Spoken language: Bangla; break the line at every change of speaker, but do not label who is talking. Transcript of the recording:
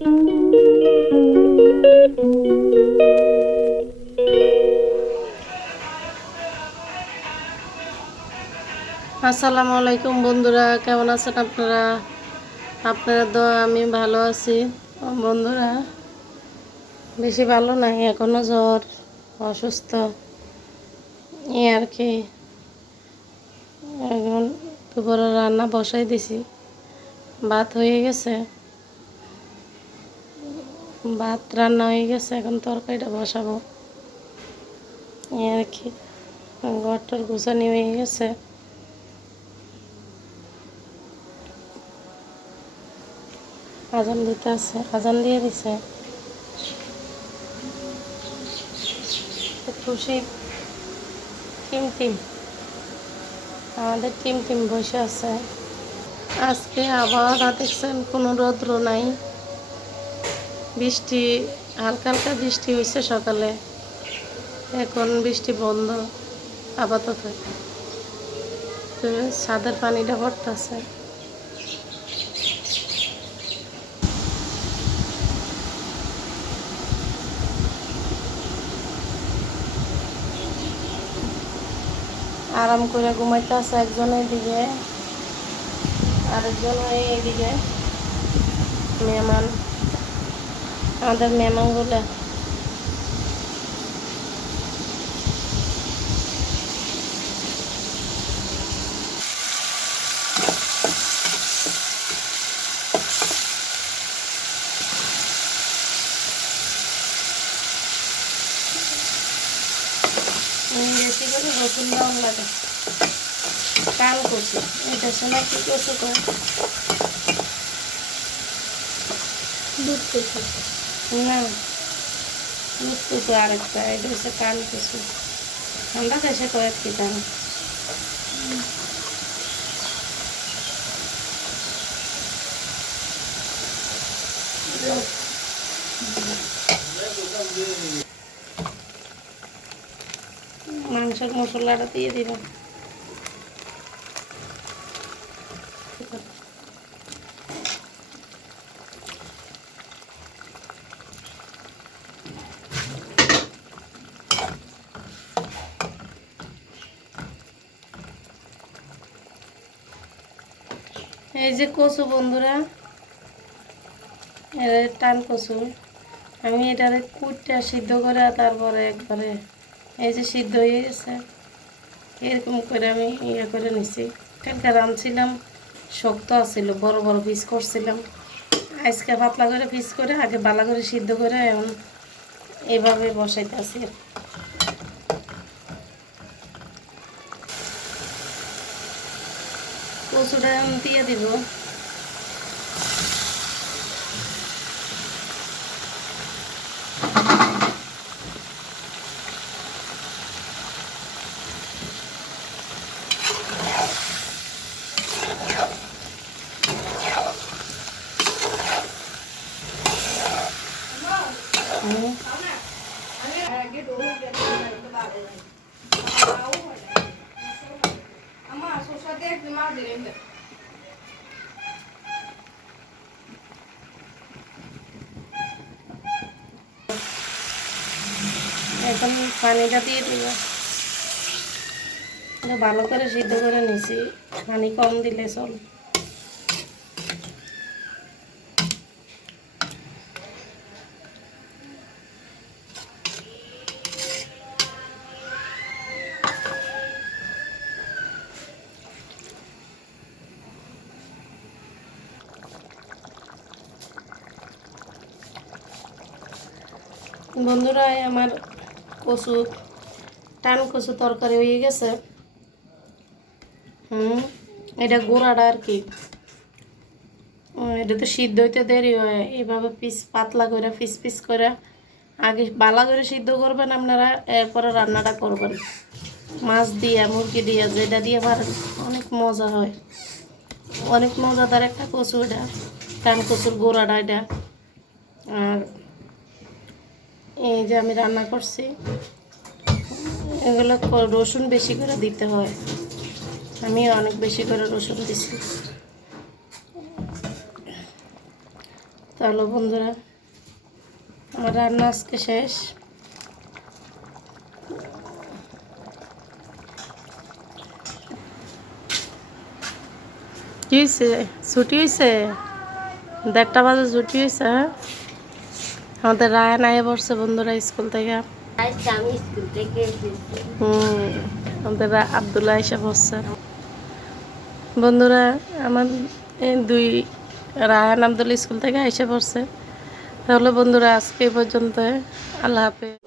আসসালামু আলাইকুম বন্ধুরা, কেমন আছেন আপনারা? আপনারা তো আমি ভালো আছি। বন্ধুরা, বেশি ভালো নাই এখনও জ্বর, অসুস্থ, এই আর কি। এখন দুপুরে রান্না বসাই দিছি, ভাত হয়ে গেছে। ভাত রান্না হয়ে গেছে, এখন তরকারিটা বসাবো। আর কি, ঘরটার গুছানি হয়ে গেছে। আজান দিতে আছে, আজান দিয়ে দিছে। খুশি টিম টিম, আমাদের টিম টিম বসে আছে। আজকে আবহাওয়াটা দেখছেন, কোনো রৌদ্র নাই। বৃষ্টি, হালকা হালকা বৃষ্টি হয়েছে সকালে। এখন বৃষ্টি বন্ধ, আপাতত। ছাদের পানিটা পড়তেছে। আরাম করে ঘুমাইতে আছে একজন এইদিকে আরেকজন ওই এইদিকে মেহমান। আমাদের মেহমানগুলো বেশি করে রসুন দাম লাগে। কাল কচু এটা সময় কি কচু করে দুধ কচু দুধ কচু আরেকটা, এটা হচ্ছে কাল কচু। ঠান্ডা দেশে কয়েকটি দাম। মাংসের মশলাটা দিয়ে দিব এই যে কচু বন্ধুরা টান কচু। আমি এটারে কুটটা সিদ্ধ করে তারপরে একবারে এই যে সিদ্ধ হয়ে গেছে, এরকম করে আমি ইয়ে করে নিছি। কালকে রাঁধছিলাম, শক্ত আছিল, বড় বড় পিস করছিলাম। আজকে পাতলা করে পিস করে আগে বালা করে সিদ্ধ করে এখন এইভাবে বসাইতেছি কচুটা দিয়ে দিব হুম। এখন পানিটা দিয়ে দিব ভালো করে সিদ্ধ করে নিছি। পানি কম দিলে চল। বন্ধুরা আমার কচু, টান কচু তরকারি হয়ে গেছে। হুম, এটা গোড়াটা আর কি। এটা তো সিদ্ধ হইতে দেরি হয়। এইভাবে পিস, পাতলা করে, পিস পিস করে আগে বালা করে সিদ্ধ করবেন আপনারা, এরপরে রান্নাটা করবেন। মাছ দিয়ে, মুরগি দিয়ে, যেটা দিয়ে পারেন অনেক মজা হয়। অনেক মজাদার একটা কচু এটা, টান কচুর গোড়াটা এটা। আর এই যে আমি রান্না করছি, এগুলো রসুন বেশি করে দিতে হয়। আমি অনেক বেশি করে রসুন দিছি। তাহলে বন্ধুরা, আমার রান্না আজকে শেষ। কি হয়েছে ছুটি হয়েছে দেড়টা বাজে ছুটি হয়েছে হ্যাঁ? আমাদের রায় নাই পড়ছে বন্ধুরা স্কুল থেকে। আমাদের আবদুল্লাহ এসে পড়ছে। বন্ধুরা, আমার দুই রায়ান আবদুল্লা স্কুল থেকে এসে পড়ছে। তাহলে বন্ধুরা, আজকে পর্যন্ত। আল্লাহ হাফেজ।